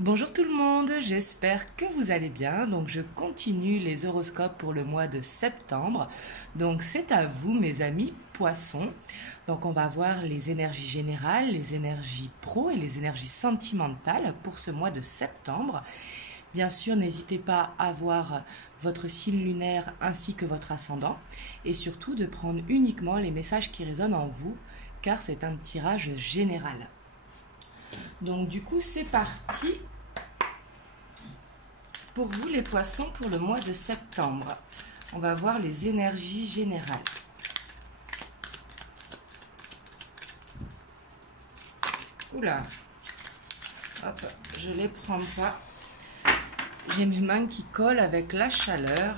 Bonjour tout le monde, j'espère que vous allez bien. Donc je continue les horoscopes pour le mois de septembre. Donc c'est à vous mes amis poissons. Donc on va voir les énergies générales, les énergies pro et les énergies sentimentales pour ce mois de septembre. Bien sûr, n'hésitez pas à voir votre signe lunaire ainsi que votre ascendant et surtout de prendre uniquement les messages qui résonnent en vous car c'est un tirage général. Donc du coup, c'est parti pour vous les poissons pour le mois de septembre. On va voir les énergies générales. Oula, hop, je les prends pas. J'ai mes mains qui collent avec la chaleur.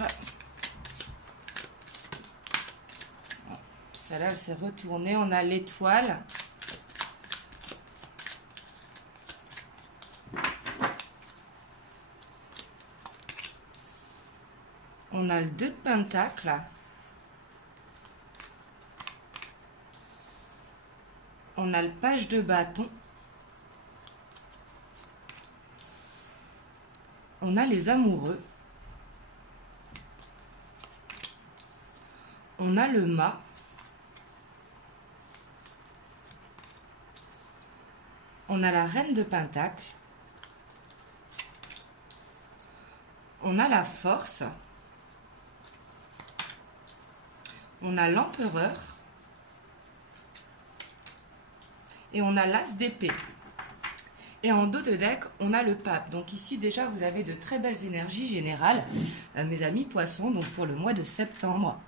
Celle-là, elle s'est retournée. On a l'étoile. On a le 2 de Pentacle. On a le page de bâton. On a les amoureux. On a le mât. On a la reine de Pentacle. On a la force. On a l'empereur. Et on a l'as d'épée. Et en dos de deck, on a le pape. Donc ici, déjà, vous avez de très belles énergies générales, mes amis poissons, donc pour le mois de septembre.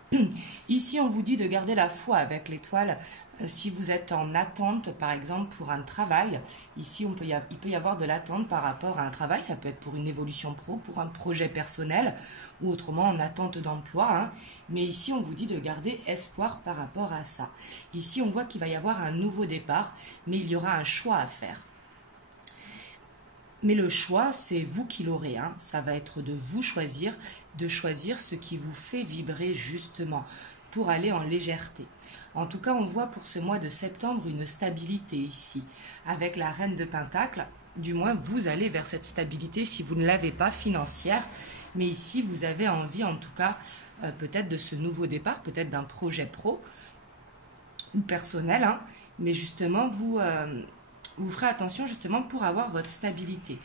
Ici, on vous dit de garder la foi avec l'étoile. Si vous êtes en attente, par exemple, pour un travail, ici, il peut y avoir de l'attente par rapport à un travail. Ça peut être pour une évolution pro, pour un projet personnel, ou autrement en attente d'emploi. Hein. Mais ici, on vous dit de garder espoir par rapport à ça. Ici, on voit qu'il va y avoir un nouveau départ, mais il y aura un choix à faire. Mais le choix, c'est vous qui l'aurez. Hein. Ça va être de vous choisir, de choisir ce qui vous fait vibrer justement pour aller en légèreté. En tout cas, on voit pour ce mois de septembre une stabilité ici. Avec la reine de Pentacle, du moins vous allez vers cette stabilité si vous ne l'avez pas financière. Mais ici, vous avez envie en tout cas peut-être de ce nouveau départ, peut-être d'un projet pro ou personnel. Hein. Mais justement, vous ferez attention justement pour avoir votre stabilité.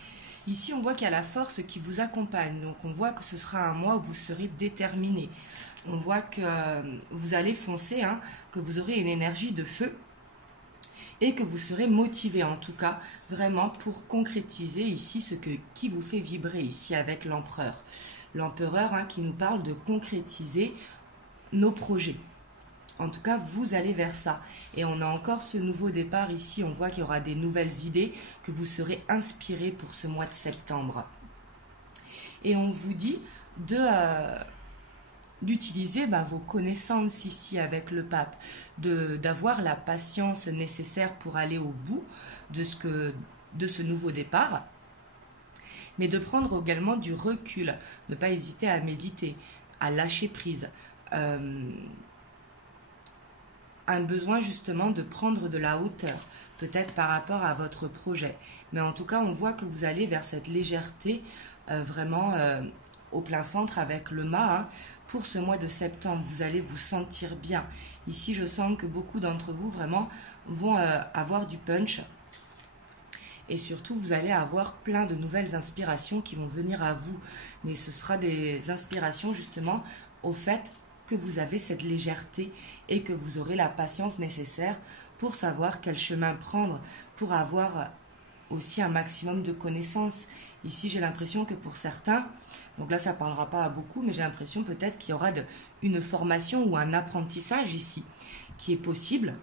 Ici, on voit qu'il y a la force qui vous accompagne. Donc, on voit que ce sera un mois où vous serez déterminé. On voit que vous allez foncer, hein, que vous aurez une énergie de feu et que vous serez motivé en tout cas vraiment pour concrétiser ici qui vous fait vibrer ici avec l'empereur. L'empereur hein, qui nous parle de concrétiser nos projets. En tout cas, vous allez vers ça. Et on a encore ce nouveau départ ici. On voit qu'il y aura des nouvelles idées, que vous serez inspiré pour ce mois de septembre. Et on vous dit d'utiliser vos connaissances ici avec le pape, d'avoir la patience nécessaire pour aller au bout de ce nouveau départ, mais de prendre également du recul, ne pas hésiter à méditer, à lâcher prise. Un besoin justement de prendre de la hauteur, peut-être par rapport à votre projet. Mais en tout cas, on voit que vous allez vers cette légèreté vraiment au plein centre avec le mât. Hein. Pour ce mois de septembre, vous allez vous sentir bien. Ici, je sens que beaucoup d'entre vous vraiment vont avoir du punch. Et surtout, vous allez avoir plein de nouvelles inspirations qui vont venir à vous. Mais ce sera des inspirations justement au fait que vous avez cette légèreté et que vous aurez la patience nécessaire pour savoir quel chemin prendre, pour avoir aussi un maximum de connaissances. Ici, j'ai l'impression que pour certains, donc là, ça ne parlera pas à beaucoup, mais j'ai l'impression peut-être qu'il y aura une formation ou un apprentissage ici qui est possible.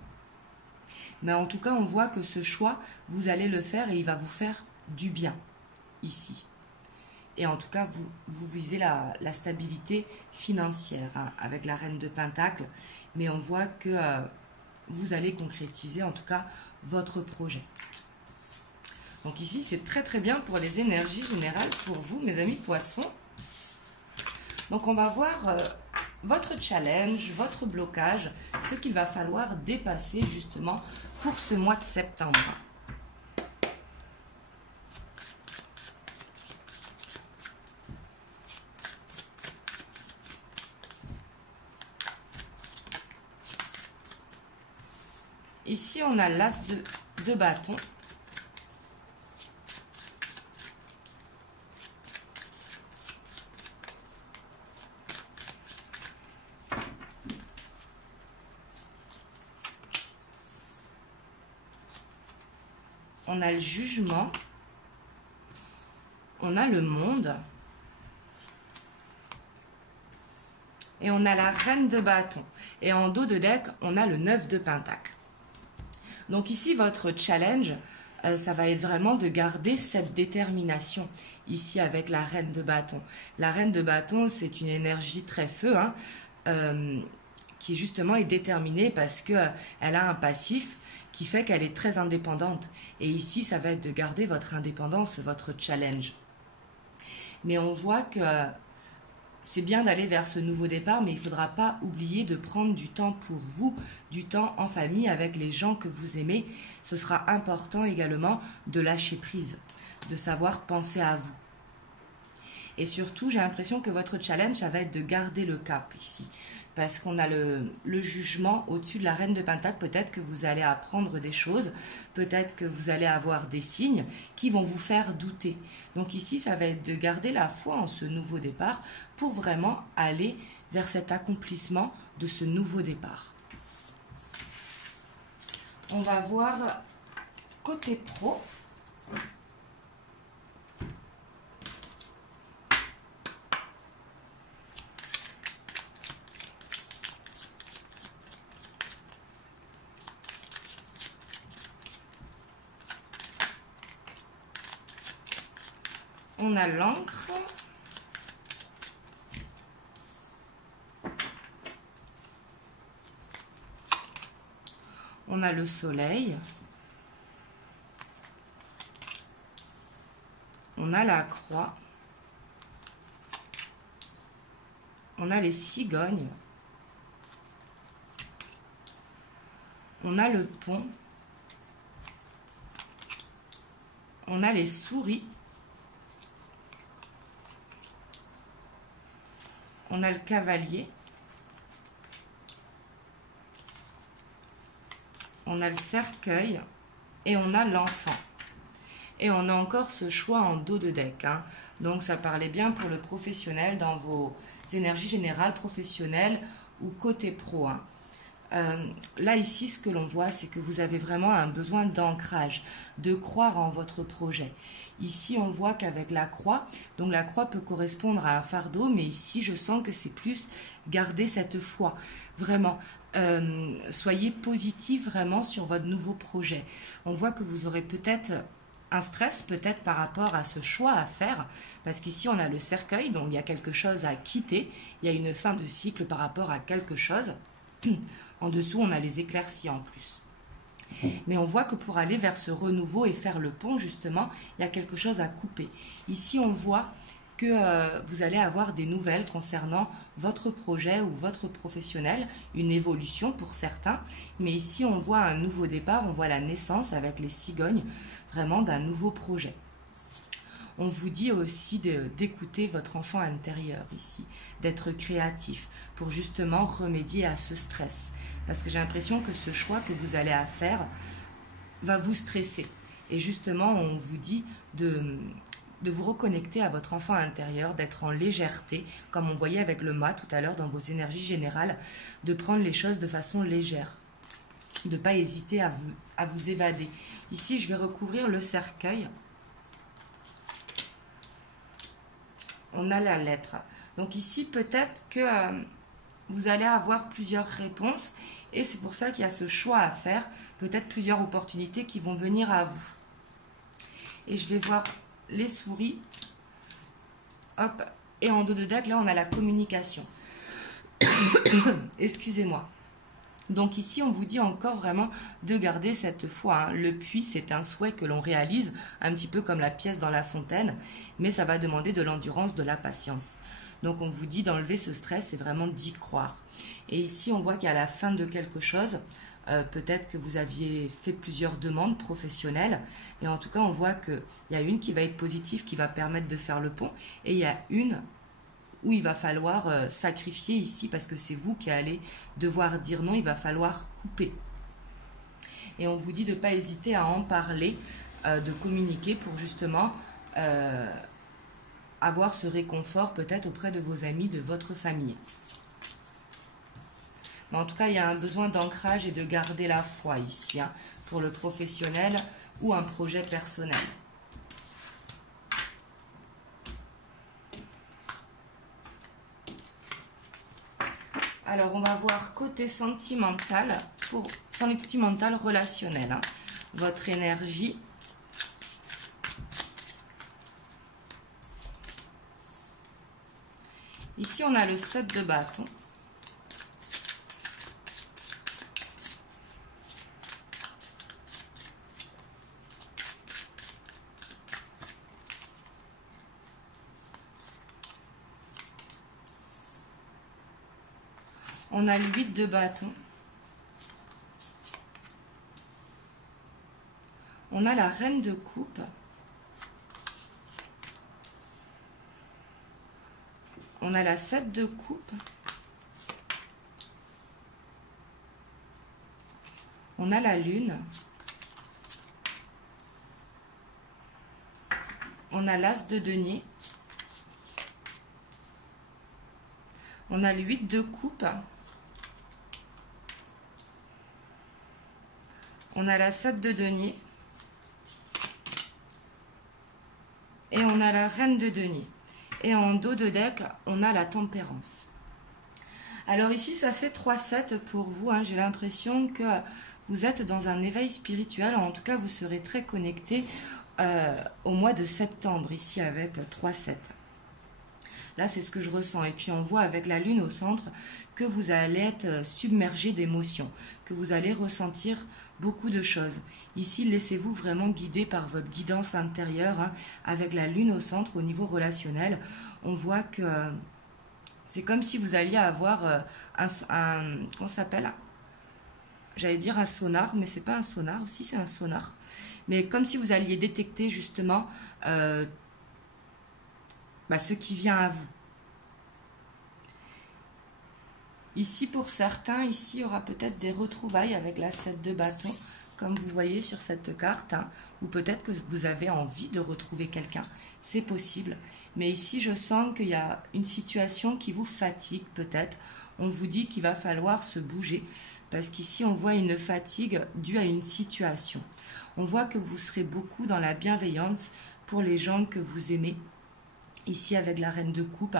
Mais en tout cas, on voit que ce choix, vous allez le faire et il va vous faire du bien ici. Et en tout cas, vous visez la stabilité financière hein, avec la reine de Pentacle. Mais on voit que vous allez concrétiser en tout cas votre projet. Donc ici, c'est très très bien pour les énergies générales pour vous, mes amis poissons. Donc on va voir votre challenge, votre blocage, ce qu'il va falloir dépasser justement pour ce mois de septembre. ici, on a l'as de bâton. On a le jugement. On a le monde. Et on a la reine de bâton. Et en dos de deck, on a le 9 de pentacle. Donc ici, votre challenge, ça va être vraiment de garder cette détermination. Ici, avec la reine de bâton. La reine de bâton, c'est une énergie très feu, hein, qui justement est déterminée parce qu'elle a un passif qui fait qu'elle est très indépendante. Et ici, ça va être de garder votre indépendance, votre challenge. Mais on voit que c'est bien d'aller vers ce nouveau départ, mais il ne faudra pas oublier de prendre du temps pour vous, du temps en famille avec les gens que vous aimez. Ce sera important également de lâcher prise, de savoir penser à vous. Et surtout, j'ai l'impression que votre challenge, ça va être de garder le cap ici. Parce qu'on a le jugement au-dessus de la reine de pentacle. Peut-être que vous allez apprendre des choses. Peut-être que vous allez avoir des signes qui vont vous faire douter. Donc ici, ça va être de garder la foi en ce nouveau départ pour vraiment aller vers cet accomplissement de ce nouveau départ. On va voir côté pro. On a l'encre. On a le soleil. On a la croix. On a les cigognes. On a le pont. On a les souris. On a le cavalier. On a le cercueil. Et on a l'enfant. Et on a encore ce choix en dos de deck. Hein. Donc ça parlait bien pour le professionnel dans vos énergies générales professionnelles ou côté pro. Hein. Là, ici, ce que l'on voit, c'est que vous avez vraiment un besoin d'ancrage, de croire en votre projet. Ici, on voit qu'avec la croix, donc la croix peut correspondre à un fardeau, mais ici, je sens que c'est plus garder cette foi. Vraiment, soyez positif vraiment sur votre nouveau projet. On voit que vous aurez peut-être un stress peut-être par rapport à ce choix à faire, parce qu'ici on a le cercueil, donc il y a quelque chose à quitter, il y a une fin de cycle par rapport à quelque chose. En dessous, on a les éclaircies en plus. Mais on voit que pour aller vers ce renouveau et faire le pont, justement, il y a quelque chose à couper. Ici, on voit que vous allez avoir des nouvelles concernant votre projet ou votre professionnel, une évolution pour certains. Mais ici, on voit un nouveau départ, on voit la naissance avec les cigognes, vraiment d'un nouveau projet. On vous dit aussi d'écouter votre enfant intérieur ici, d'être créatif pour justement remédier à ce stress. Parce que j'ai l'impression que ce choix que vous allez faire va vous stresser. Et justement, on vous dit de vous reconnecter à votre enfant intérieur, d'être en légèreté, comme on voyait avec le mât tout à l'heure dans vos énergies générales, de prendre les choses de façon légère, de ne pas hésiter à vous évader. Ici, je vais recouvrir le cercueil. On a la lettre. Donc ici, peut-être que vous allez avoir plusieurs réponses et c'est pour ça qu'il y a ce choix à faire, peut-être plusieurs opportunités qui vont venir à vous. Et je vais voir les souris. Hop. Et en dos de deck, là, on a la communication. Excusez-moi. Donc ici, on vous dit encore vraiment de garder cette foi. Hein. Le puits, c'est un souhait que l'on réalise, un petit peu comme la pièce dans la fontaine, mais ça va demander de l'endurance, de la patience. Donc on vous dit d'enlever ce stress et vraiment d'y croire. Et ici, on voit qu'à la fin de quelque chose, peut-être que vous aviez fait plusieurs demandes professionnelles, et en tout cas, on voit qu'il y a une qui va être positive, qui va permettre de faire le pont, et il y a une où il va falloir sacrifier ici parce que c'est vous qui allez devoir dire non, il va falloir couper. Et on vous dit de ne pas hésiter à en parler, de communiquer pour justement avoir ce réconfort peut-être auprès de vos amis, de votre famille. Mais en tout cas, il y a un besoin d'ancrage et de garder la foi ici, hein, pour le professionnel ou un projet personnel. Alors, on va voir côté sentimental, pour sentimental relationnel, hein, votre énergie. Ici, on a le 7 de bâton. On a le 8 de bâton. On a la reine de coupe. On a la 7 de coupe. On a la lune. On a l'as de denier. On a le 8 de coupe. On a la 7 de denier. Et on a la reine de denier. Et en dos de deck, on a la tempérance. Alors ici, ça fait 3-7 pour vous. Hein. J'ai l'impression que vous êtes dans un éveil spirituel. En tout cas, vous serez très connecté au mois de septembre, ici avec 3-7. Là, c'est ce que je ressens. Et puis, on voit avec la lune au centre que vous allez être submergé d'émotions, que vous allez ressentir beaucoup de choses. Ici, laissez-vous vraiment guider par votre guidance intérieure, hein, avec la lune au centre au niveau relationnel. On voit que c'est comme si vous alliez avoir comment ça s'appelle? J'allais dire un sonar, mais c'est pas un sonar. Aussi, c'est un sonar. Mais comme si vous alliez détecter justement ce qui vient à vous. Ici, pour certains, ici, il y aura peut-être des retrouvailles avec la 7 de bâton, comme vous voyez sur cette carte, hein, ou peut-être que vous avez envie de retrouver quelqu'un. C'est possible. Mais ici, je sens qu'il y a une situation qui vous fatigue, peut-être. On vous dit qu'il va falloir se bouger, parce qu'ici, on voit une fatigue due à une situation. On voit que vous serez beaucoup dans la bienveillance pour les gens que vous aimez, ici avec la reine de coupe,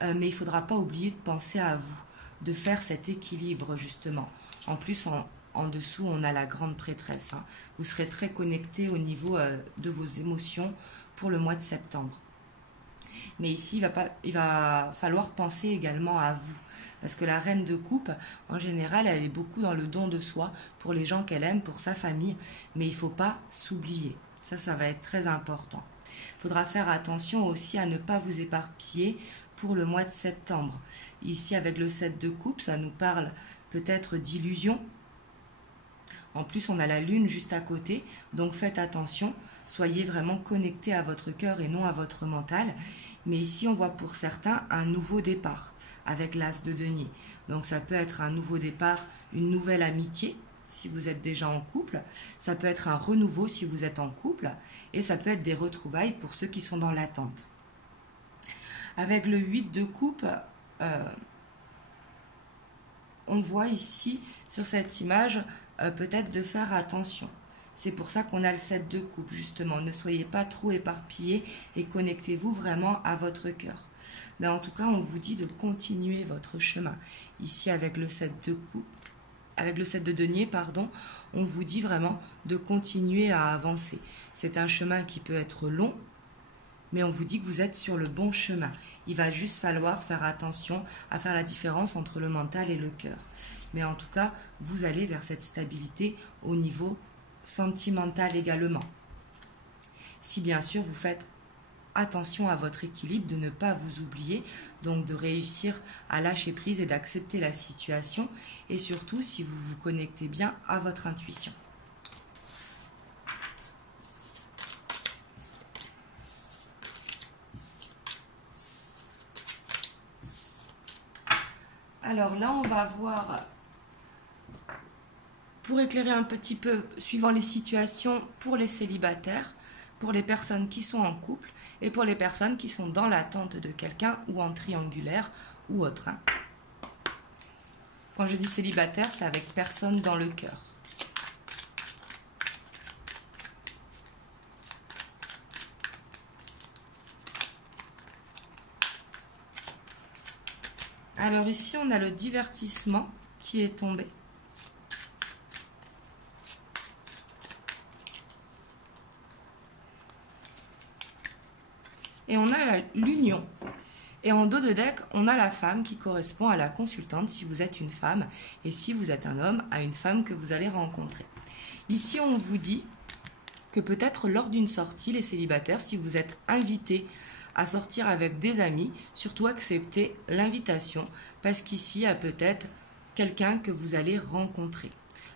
mais il ne faudra pas oublier de penser à vous, de faire cet équilibre justement. En plus, en dessous, on a la grande prêtresse. Hein. Vous serez très connecté au niveau de vos émotions pour le mois de septembre. Mais ici, il va falloir penser également à vous. Parce que la reine de coupe, en général, elle est beaucoup dans le don de soi pour les gens qu'elle aime, pour sa famille. Mais il ne faut pas s'oublier. Ça va être très important. Il faudra faire attention aussi à ne pas vous éparpiller pour le mois de septembre. Ici, avec le 7 de coupe, ça nous parle peut-être d'illusion. En plus, on a la lune juste à côté, donc faites attention. Soyez vraiment connectés à votre cœur et non à votre mental. Mais ici, on voit pour certains un nouveau départ avec l'as de denier. Donc ça peut être un nouveau départ, une nouvelle amitié, si vous êtes déjà en couple, ça peut être un renouveau si vous êtes en couple, et ça peut être des retrouvailles pour ceux qui sont dans l'attente. Avec le 8 de coupe, on voit ici, sur cette image, peut-être de faire attention. C'est pour ça qu'on a le 7 de coupe, justement. Ne soyez pas trop éparpillés et connectez-vous vraiment à votre cœur. Mais en tout cas, on vous dit de continuer votre chemin. Ici, avec le 7 de coupe, avec le 7 de denier, pardon, on vous dit vraiment de continuer à avancer. C'est un chemin qui peut être long, mais on vous dit que vous êtes sur le bon chemin. Il va juste falloir faire attention à faire la différence entre le mental et le cœur. Mais en tout cas, vous allez vers cette stabilité au niveau sentimental également. Si bien sûr vous faites attention à votre équilibre, de ne pas vous oublier, donc de réussir à lâcher prise et d'accepter la situation, et surtout si vous vous connectez bien à votre intuition. Alors là, on va voir Pour éclairer un petit peu, suivant les situations, pour les célibataires, pour les personnes qui sont en couple et pour les personnes qui sont dans l'attente de quelqu'un ou en triangulaire ou autre. Hein. Quand je dis célibataire, c'est avec personne dans le cœur. Alors ici, on a le divertissement qui est tombé. Et on a l'union. Et en dos de deck, on a la femme qui correspond à la consultante si vous êtes une femme. Et si vous êtes un homme, à une femme que vous allez rencontrer. Ici, on vous dit que peut-être lors d'une sortie, les célibataires, si vous êtes invités à sortir avec des amis, surtout acceptez l'invitation parce qu'ici, il y a peut-être quelqu'un que vous allez rencontrer.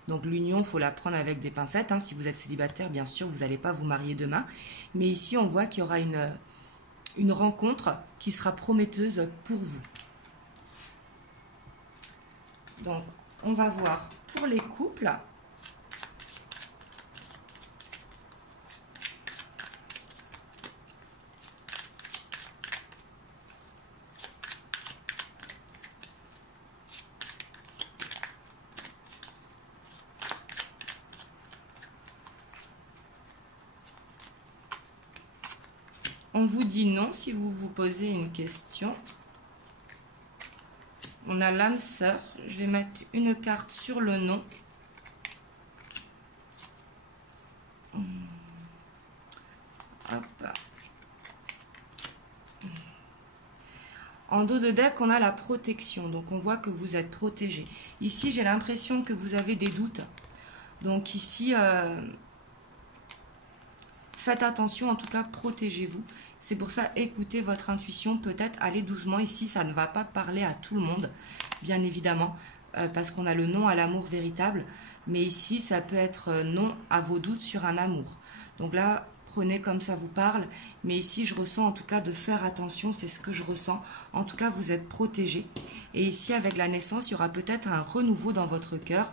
Donc l'union, il faut la prendre avec des pincettes. Hein. Si vous êtes célibataire, bien sûr, vous n'allez pas vous marier demain. Mais ici, on voit qu'il y aura une rencontre qui sera prometteuse pour vous. Donc, on va voir pour les couples. On vous dit non si vous vous posez une question. On a l'âme sœur. Je vais mettre une carte sur le non. Hop. En dos de deck, on a la protection. Donc, on voit que vous êtes protégé. Ici, j'ai l'impression que vous avez des doutes. Donc, ici... faites attention, en tout cas, protégez-vous. C'est pour ça, écoutez votre intuition. Peut-être allez doucement ici, ça ne va pas parler à tout le monde, bien évidemment, parce qu'on a le non à l'amour véritable. Mais ici, ça peut être non à vos doutes sur un amour. Donc là, prenez comme ça vous parle. Mais ici, je ressens en tout cas de faire attention, c'est ce que je ressens. En tout cas, vous êtes protégé. Et ici, avec la naissance, il y aura peut-être un renouveau dans votre cœur,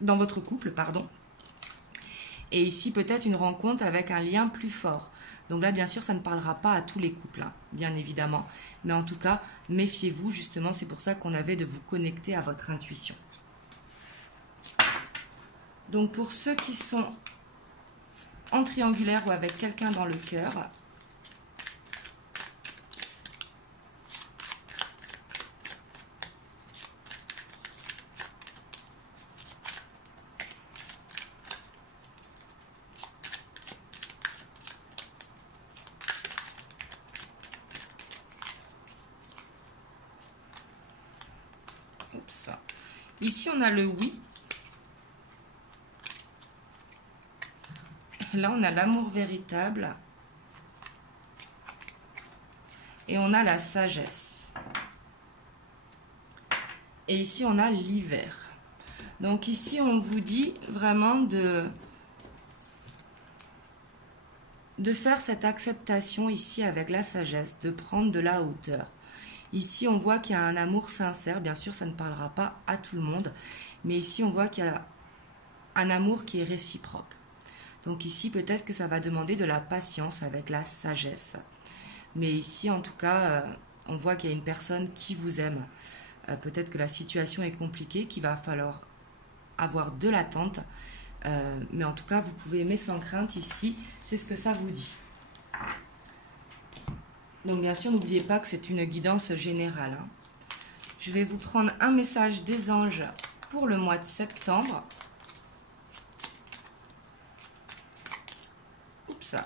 dans votre couple, pardon. Et ici, peut-être une rencontre avec un lien plus fort. Donc là, bien sûr, ça ne parlera pas à tous les couples, hein, bien évidemment. Mais en tout cas, méfiez-vous, justement, c'est pour ça qu'on avait de vous connecter à votre intuition. Donc pour ceux qui sont en triangulaire ou avec quelqu'un dans le cœur, ici, on a le oui. Et là, on a l'amour véritable. Et on a la sagesse. Et ici, on a l'hiver. Donc ici, on vous dit vraiment de faire cette acceptation ici avec la sagesse, de prendre de la hauteur. Ici, on voit qu'il y a un amour sincère. Bien sûr, ça ne parlera pas à tout le monde. Mais ici, on voit qu'il y a un amour qui est réciproque. Donc ici, peut-être que ça va demander de la patience avec la sagesse. Mais ici, en tout cas, on voit qu'il y a une personne qui vous aime. Peut-être que la situation est compliquée, qu'il va falloir avoir de l'attente. Mais en tout cas, vous pouvez aimer sans crainte ici. C'est ce que ça vous dit. Donc bien sûr, n'oubliez pas que c'est une guidance générale. Hein. Je vais vous prendre un message des anges pour le mois de septembre. Oups.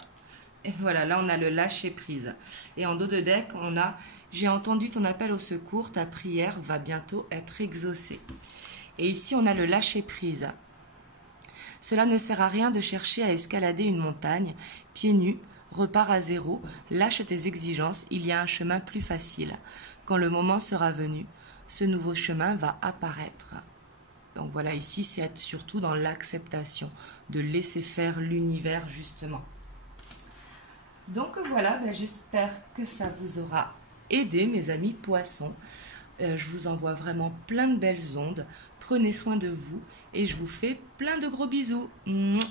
Et voilà, là on a le lâcher prise. Et en dos de deck, on a « J'ai entendu ton appel au secours, ta prière va bientôt être exaucée ». Et ici, on a le lâcher prise. Cela ne sert à rien de chercher à escalader une montagne, pieds nus, repars à zéro, lâche tes exigences, il y a un chemin plus facile. Quand le moment sera venu, ce nouveau chemin va apparaître. Donc voilà, ici, c'est être surtout dans l'acceptation, de laisser faire l'univers, justement. Donc voilà, j'espère que ça vous aura aidé, mes amis poissons. Je vous envoie vraiment plein de belles ondes. Prenez soin de vous et je vous fais plein de gros bisous. Mouah.